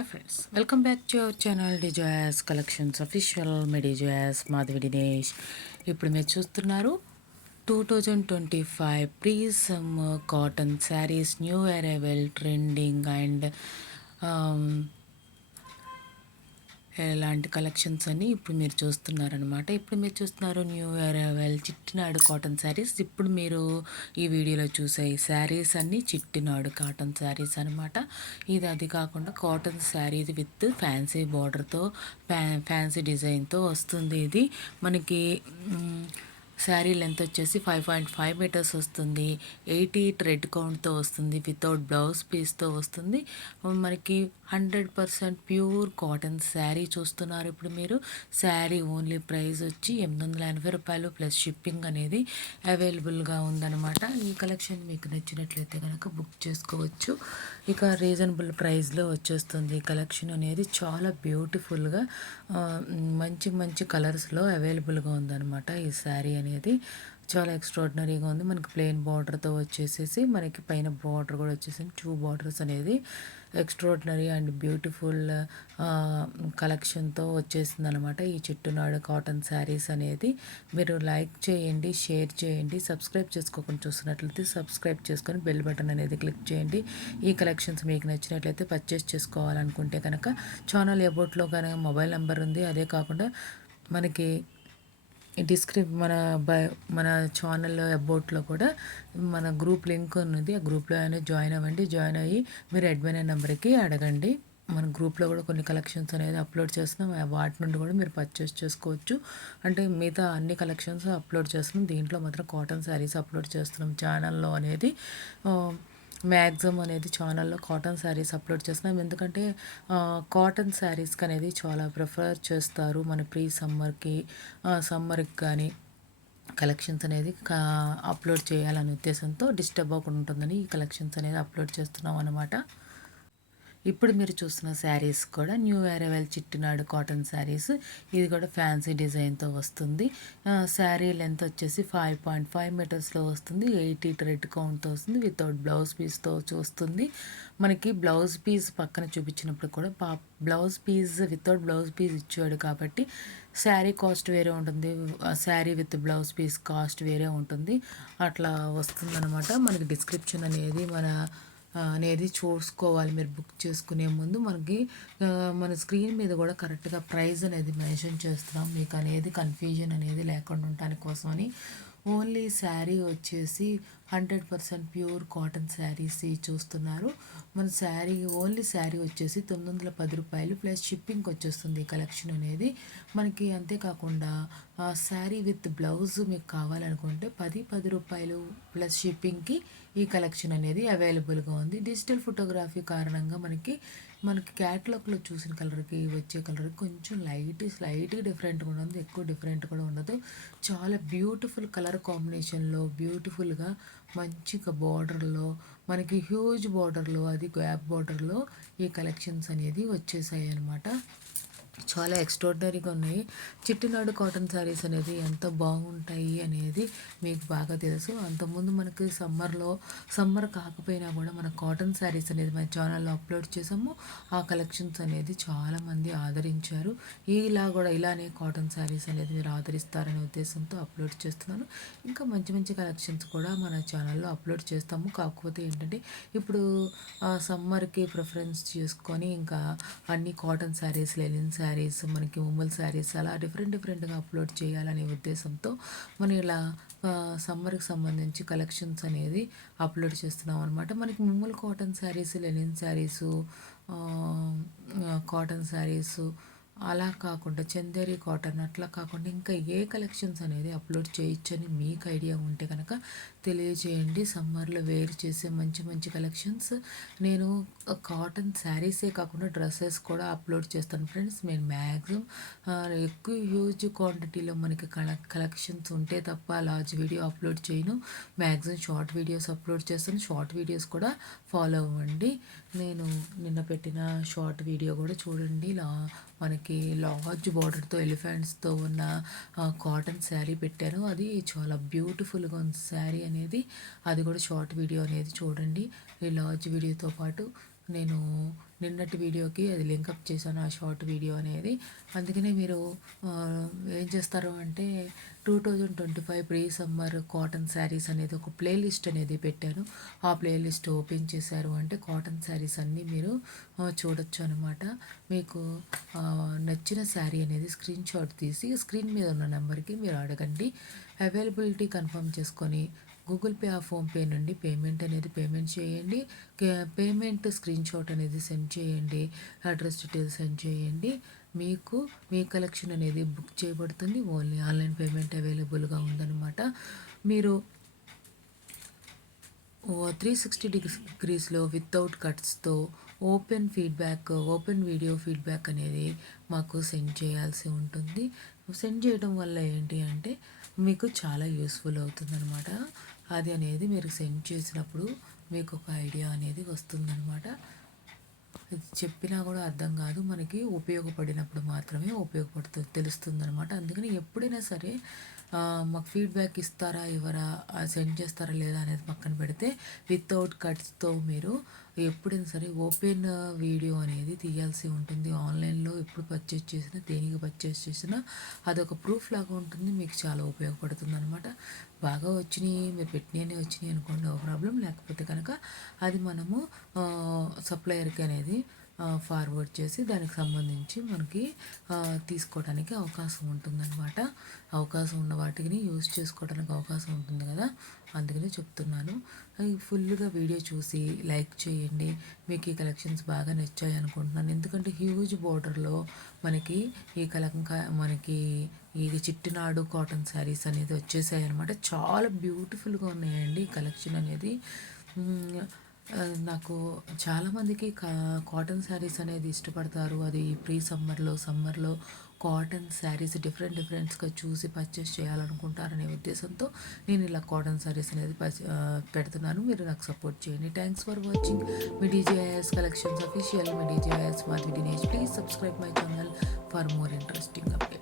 Hi friends, welcome back to our channel Dijais collections official. మీ డిజాయస్ మాధవి దినేష్. ఇప్పుడు మీరు చూస్తున్నారు 2025 pre summer cotton sarees, new arrival, trending and ఇలాంటి collections అన్ని ఇప్పుడు మీరు చూస్తున్నారనమాట. ఇప్పుడు మీరు చూస్తున్నారు new arrival Chettinad cotton sarees. ఇప్పుడు మీరు ఈ వీడియోలో చూసే ఈ శారీస్ అన్నీ చిట్టినాడు కాటన్ శారీస్ అనమాట. అది కాకుండా కాటన్ శారీ విత్ ఫ్యాన్సీ బార్డర్తో ఫ్యాన్సీ డిజైన్తో వస్తుంది. ఇది మనకి శారీ లెంత్ వచ్చేసి 5.5 మీటర్స్ వస్తుంది. 80 థ్రెడ్ కౌంట్తో వస్తుంది. వితౌట్ బ్లౌజ్ పీస్తో వస్తుంది. మనకి 100% ప్యూర్ కాటన్ శారీ చూస్తున్నారు ఇప్పుడు మీరు. శారీ ఓన్లీ ప్రైస్ వచ్చి 880 రూపాయలు ప్లస్ షిప్పింగ్ అనేది అవైలబుల్గా ఉందన్నమాట. ఈ కలెక్షన్ మీకు నచ్చినట్లయితే కనుక బుక్ చేసుకోవచ్చు. ఇక రీజనబుల్ ప్రైస్లో వచ్చేస్తుంది. ఈ కలెక్షన్ అనేది చాలా బ్యూటిఫుల్గా మంచి మంచి కలర్స్లో అవైలబుల్గా ఉందన్నమాట. ఈ శారీ అనేది చాలా ఎక్స్ట్రాడినరీగా ఉంది. మనకి ప్లెయిన్ బార్డర్తో వచ్చేసేసి మనకి పైన బార్డర్ కూడా వచ్చేసి 2 బార్డర్స్ అనేది ఎక్స్ట్రాడినరీ అండ్ బ్యూటిఫుల్ కలెక్షన్తో వచ్చేసింది అనమాట. ఈ చిట్టునాడు కాటన్ శారీస్ అనేది మీరు లైక్ చేయండి, షేర్ చేయండి. సబ్స్క్రైబ్ చేసుకోకుండా చూస్తున్నట్లయితే సబ్స్క్రైబ్ చేసుకొని బెల్ బటన్ అనేది క్లిక్ చేయండి. ఈ కలెక్షన్స్ మీకు నచ్చినట్లయితే పర్చేస్ చేసుకోవాలనుకుంటే కనుక ఛానల్ అబౌట్లో కనుక మొబైల్ నెంబర్ ఉంది. అదే కాకుండా మనకి మన ఛానల్లో అబౌట్లో కూడా మన గ్రూప్ లింక్ ఉన్నది. ఆ గ్రూప్లో అయినా జాయిన్ అవ్వండి. జాయిన్ అయ్యి మీరు అడ్మిన్ నెంబర్కి అడగండి. మన గ్రూప్లో కూడా కొన్ని కలెక్షన్స్ అనేది అప్లోడ్ చేస్తున్నాం. వాటి నుండి కూడా మీరు పర్చేస్ చేసుకోవచ్చు. అంటే మిగతా అన్ని కలెక్షన్స్ అప్లోడ్ చేస్తున్నాం. దీంట్లో మాత్రం కాటన్ శారీస్ అప్లోడ్ చేస్తున్నాం ఛానల్లో అనేది. మ్యాక్సిమం అనేది ఛానల్లో కాటన్ శారీస్ అప్లోడ్ చేస్తున్నాం. ఎందుకంటే కాటన్ శారీస్కి అనేది చాలా ప్రిఫర్ చేస్తారు. మన ప్రీ సమ్మర్కి కానీ కలెక్షన్స్ అనేది అప్లోడ్ చేయాలనే ఉద్దేశంతో డిస్టర్బ్ అవ్వకుండా ఉంటుందని ఈ కలెక్షన్స్ అనేది అప్లోడ్ చేస్తున్నాం అన్నమాట. ఇప్పుడు మీరు చూస్తున్న శారీస్ కూడా new arrival Chettinad cotton saris. ఇది కూడా ఫ్యాన్సీ డిజైన్తో వస్తుంది. శారీ లెంత్ వచ్చేసి 5.5 మీటర్స్లో వస్తుంది. 80 థ్రెడ్ కౌంట్తో వస్తుంది. వితౌట్ బ్లౌజ్ పీస్తో వస్తుంది. మనకి బ్లౌజ్ పీస్ పక్కన చూపించినప్పుడు కూడా blouse piece without blouse piece ఇచ్చాడు కాబట్టి శారీ కాస్ట్ వేరే ఉంటుంది. Saree with blouse piece cost వేరే ఉంటుంది. అట్లా వస్తుందన్నమాట. మనకి డిస్క్రిప్షన్ అనేది చూసుకోవాలి. మీరు బుక్ చేసుకునే ముందు మనకి మన స్క్రీన్ మీద కూడా కరెక్ట్గా ప్రైస్ అనేది మెన్షన్ చేస్తున్నాం. మీకు అనేది కన్ఫ్యూజన్ అనేది లేకుండా ఉండటానికి కోసమని. ఓన్లీ శారీ వచ్చేసి 100% ప్యూర్ కాటన్ శారీస్ చూస్తున్నారు. మన ఓన్లీ శారీ వచ్చేసి 910 రూపాయలు ప్లస్ షిప్పింగ్ వచ్చేస్తుంది ఈ కలెక్షన్ అనేది మనకి. అంతేకాకుండా శారీ విత్ బ్లౌజ్ మీకు కావాలనుకుంటే 10 రూపాయలు ప్లస్ షిప్పింగ్కి ఈ కలెక్షన్ అనేది అవైలబుల్గా ఉంది. డిజిటల్ ఫోటోగ్రఫీ కారణంగా మనకి క్యాటలాగ్లో చూసిన కలర్కి వచ్చే కలర్కి కొంచెం స్లైట్గా డిఫరెంట్గా ఉండదు, ఎక్కువ డిఫరెంట్ కూడా ఉండదు. చాలా బ్యూటిఫుల్ కలర్ కాంబినేషన్లో బ్యూటిఫుల్గా మంచిగా బార్డర్లో మనకి హ్యూజ్ బార్డర్లో అది గ్యాప్ బార్డర్లో ఈ కలెక్షన్స్ అనేది వచ్చేసాయి అన్నమాట. చాలా ఎక్స్ట్రాడినరీగా ఉన్నాయి. చిట్టినాడు కాటన్ శారీస్ అనేది ఎంత బాగుంటాయి అనేది మీకు బాగా తెలుసు. అంతకుముందు మనకి సమ్మర్ కాకపోయినా కూడా మన కాటన్ శారీస్ అనేది మన ఛానల్లో అప్లోడ్ చేసాము. ఆ కలెక్షన్స్ అనేది చాలామంది ఆదరించారు. ఇలానే కాటన్ శారీస్ అనేది మీరు ఆదరిస్తారనే ఉద్దేశంతో అప్లోడ్ చేస్తున్నాను. ఇంకా మంచి మంచి కలెక్షన్స్ కూడా మన ఛానల్లో అప్లోడ్ చేస్తాము. కాకపోతే ఏంటంటే ఇప్పుడు సమ్మర్కి ప్రిఫరెన్స్ చేసుకొని ఇంకా అన్ని కాటన్ శారీస్, లెనిన్ శారీస్, మనకి ఉమ్మల్ శారీస్ అలా డిఫరెంట్గా అప్లోడ్ చేయాలనే ఉద్దేశంతో మనం ఇలా సమ్మర్కి సంబంధించి కలెక్షన్స్ అనేది అప్లోడ్ చేస్తున్నాం అనమాట. మనకి ఉమ్మల్ cotton sarees, linen sarees, cotton sarees అలా కాకుండా చందేరి కాటన్ అట్లా కాకుండా ఇంకా ఏ కలెక్షన్స్ అనేది అప్లోడ్ చేయొచ్చని మీకు ఐడియా ఉంటే కనుక తెలియజేయండి. సమ్మర్లో వేర్ చేసే మంచి మంచి కలెక్షన్స్ నేను కాటన్ శారీసే కాకుండా డ్రెస్సెస్ కూడా అప్లోడ్ చేస్తాను ఫ్రెండ్స్. నేను మ్యాక్సిమం ఎక్కువ హ్యూజ్ క్వాంటిటీలో మనకి కలెక్షన్స్ ఉంటే తప్ప లార్జ్ వీడియో అప్లోడ్ చేయను. మ్యాక్సిమం షార్ట్ వీడియోస్ అప్లోడ్ చేస్తాను. షార్ట్ వీడియోస్ కూడా ఫాలో అవ్వండి. నేను నిన్న పెట్టిన షార్ట్ వీడియో కూడా చూడండి. మనకి లార్జ్ బార్డర్తో ఎలిఫెంట్స్తో ఉన్న కాటన్ శారీ పెట్టాను. అది చాలా బ్యూటిఫుల్గా ఉంది శారీ అనేది. అది కూడా షార్ట్ వీడియో అనేది చూడండి. ఈ లార్జ్ వీడియోతో పాటు నేను నిన్నటి వీడియోకి అది లింకప్ చేశాను, ఆ షార్ట్ వీడియో అనేది. అందుకనే మీరు ఏం చేస్తారు అంటే 2025 ప్రీ సమ్మర్ కాటన్ శారీస్ అనేది ఒక ప్లేలిస్ట్ అనేది పెట్టాను. ఆ ప్లేలిస్ట్ ఓపెన్ చేశారు అంటే కాటన్ శారీస్ అన్నీ మీరు చూడొచ్చు అనమాట. మీకు నచ్చిన శారీ అనేది స్క్రీన్ షాట్ తీసి స్క్రీన్ మీద ఉన్న నెంబర్కి మీరు అడగండి. అవైలబిలిటీ కన్ఫర్మ్ చేసుకొని గూగుల్ పే ఆ ఫోన్పే నుండి పేమెంట్ చేయండి. పేమెంట్ స్క్రీన్ షాట్ అనేది సెండ్ చేయండి, అడ్రస్ డీటెయిల్స్ సెండ్ చేయండి. మీకు మీ కలెక్షన్ అనేది బుక్ చేయబడుతుంది. ఓన్లీ ఆన్లైన్ పేమెంట్ అవైలబుల్గా ఉందన్నమాట. మీరు 360 డిగ్రీస్లో వితౌట్ కట్స్తో ఓపెన్ వీడియో ఫీడ్బ్యాక్ అనేది మాకు సెండ్ చేయాల్సి ఉంటుంది. సెండ్ చేయడం వల్ల ఏంటి అంటే మీకు చాలా యూస్ఫుల్ అవుతుందన్నమాట. అది అనేది మీరు సెండ్ చేసినప్పుడు మీకు ఒక ఐడియా అనేది వస్తుందన్నమాట. చెప్పినా కూడా అర్థం కాదు, మనకి ఉపయోగపడినప్పుడు మాత్రమే తెలుస్తుందన్నమాట. అందుకని ఎప్పుడైనా సరే మాకు ఫీడ్బ్యాక్ ఇస్తారా ఇవ్వరా, సెండ్ చేస్తారా లేదా అనేది పక్కన పెడితే వితౌట్ కట్స్తో మీరు ఎప్పుడైనా సరే ఓపెన్ వీడియో అనేది తీయాల్సి ఉంటుంది. ఆన్లైన్లో ఎప్పుడు పర్చేస్ చేసినా, దేనికి పర్చేస్ చేసినా అదొక ప్రూఫ్ లాగా ఉంటుంది, మీకు చాలా ఉపయోగపడుతుంది అనమాట. బాగా వచ్చినాయి, మీరు పెట్టినవి వచ్చినాయి అనుకోండి, నో ప్రాబ్లం. లేకపోతే కనుక అది మనము సప్లయర్కి అనేది ఫార్వర్డ్ చేసి దానికి సంబంధించి మనకి తీసుకోవడానికి అవకాశం ఉంటుందన్నమాట. అవకాశం ఉన్న వాటిని యూజ్ చేసుకోవడానికి అవకాశం ఉంటుంది కదా, అందుకనే చెప్తున్నాను. ఫుల్గా వీడియో చూసి లైక్ చేయండి. మీకు ఈ కలెక్షన్స్ బాగా నచ్చాయి అనుకుంటున్నాను. ఎందుకంటే హ్యూజ్ బోర్డర్లో మనకి మనకి ఈ చిట్టినాడు కాటన్ శారీస్ అనేది వచ్చేసాయి అనమాట. చాలా బ్యూటిఫుల్గా ఉన్నాయండి ఈ కలెక్షన్ అనేది. నాకు చాలామందికి కాటన్ శారీస్ అనేది ఇష్టపడతారు. అది ప్రీ సమ్మర్లో కాటన్ శారీస్ డిఫరెంట్గా చూసి పర్చేస్ చేయాలనుకుంటారనే ఉద్దేశంతో నేను ఇలా కాటన్ శారీస్ అనేది పెడుతున్నాను. మీరు నాకు సపోర్ట్ చేయండి. థ్యాంక్స్ ఫర్ వాచింగ్ మీ డీజేఐఎస్ కలెక్షన్స్ అఫీషియల్. మీ DJIS Madhavi Dinesh. Please subscribe my channel for more interesting updates.